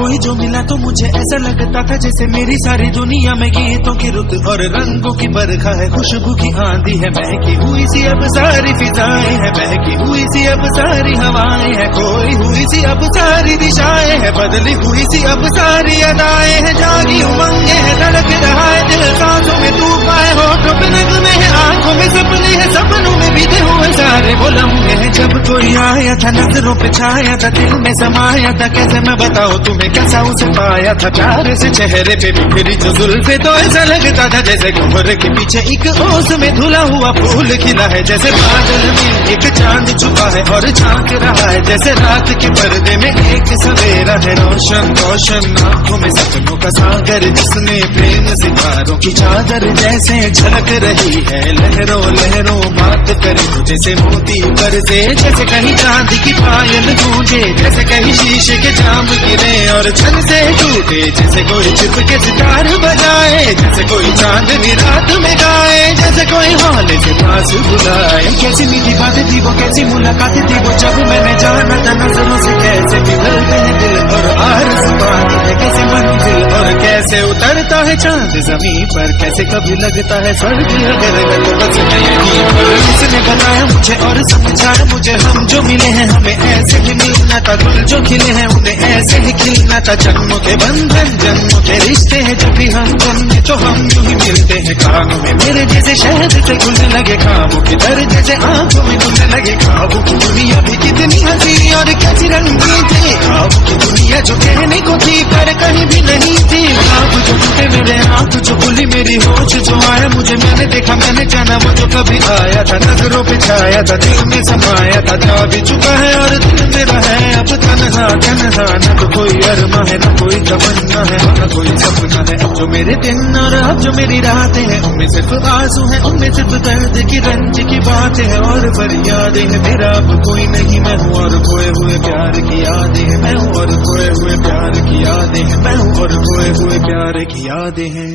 कोई जो मिला तो मुझे ऐसा लगता था जैसे मेरी सारी दुनिया में गीतों की रुत और रंगों की बरखा है, खुशबू की आंधी है, महकी हुई सी अब सारी फिजाएं है, महकी हुई सी अब सारी हवाएं है, खोई हुई सी अब सारी दिशाएं है, बदली हुई सी अब सारी अदाएं है, जागी उमंगे है, धड़क रहा है दिल, सांसों में तूफान है, होठों पे नगमे है, आंखों में सपने है, सपनों में बीते हुए सारे वो लम्हे हैं। जब कोई आया था नजरों पे छाया था, दिल में समाया था, कैसे मैं बताऊं तुम्हें कैसा उसे पाया था, प्यार से चेहरे पे बिखरी जो जुल्फे तो ऐसा लगता था जैसे कोहरे के पीछे एक ओस में धुला हुआ फूल खिला है, जैसे बादल में एक चांद छुपा है और झांक रहा है, जैसे रात के पर्दे में एक सवेरा है, रोशन रोशन आंखों में सपनों का सागर, जिसने प्रेम सितारों की चादर जैसे झलक रही है, लहरों लहरों बात करे जैसे मोती पर से, जैसे कहीं चांद की पायल गूंजे, जैसे कहीं शीशे के जाम गिरे और छन से टूटे, जैसे कोई चुप के सितार बजाए, जैसे कोई चांदनी रात में गाए, जैसे कोई हौले से पास बुलाए। कैसी मीठी बातें थी वो, कैसी मुलाकातें थी वो, जब मैंने जाना था नजरों से कैसे पिघलते हैं दिल और आरज़ू पाती है कैसे मंजिल, और कैसे उतरता है चांद जमीन पर, कैसे कभी लगता है स्वर्ग अगर मैं तो बस यहीं पर। उसने बताया मुझे और समझाया मुझे, हम जो मिले हैं हमें ऐसे ही मिलना था, गुल जो खिले हैं उन्हें ऐसे ही खिलना था, जन्मों के बंधन जन्मों के रिश्ते हैं, जब भी हम जन्मे तो हम यूं ही मिलते हैं, कानों में मेरे जैसे शहद से घुलने लगे खाबों के दर, जैसे आंखों में घुलने लगे खाबों की दुनिया भी कितनी हंसी और कैसी रंगीन थी, खाबों की दुनिया जो कहने को थी पर कहीं भी नहीं थी, ख्वाब जो टूटे मेरे आंख जो खुली मेरी होश जो आया मुझे, मैंने देखा मैंने जाना वो जो कभी आया था, नजरों पे छाया था, दिल में समाया था, जा भी चुका है और दिल मेरा है अब तन्हा तन्हा, न तो कोई अरमा है न कोई तमन्ना है न कोई सपना है, अब जो मेरे दिन और अब जो मेरी रातें हैं उनमें सिर्फ आंसू है, उनमें सिर्फ दर्द की रंज की बातें हैं और फरियादें हैं, मेरा अब कोई नहीं मैं हूँ और खोए हुए प्यार की यादें हैं, मैं हूँ और खोए हुए प्यार की यादें हैं, मैं हूँ और खोए हुए प्यार की यादें हैं।